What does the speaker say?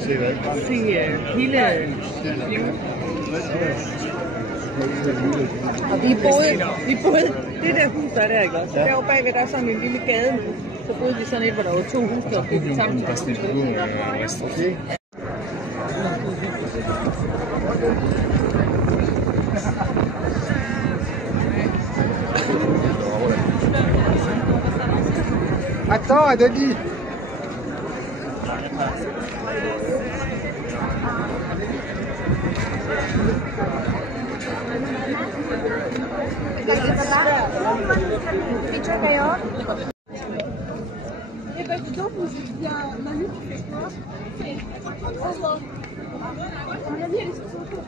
Se hvad? Se hele... Og vi boede det der hus, der er der, ikke også? Ja. Derovre bagved, der er sådan en lille gade. Så boede vi sådan et, hvor der var 2 huse, der boede sammen. Okay. Attends, Daddy. Et ben dis donc, il y a Manu qui fait quoi? Mon amie, elle est sur son tour.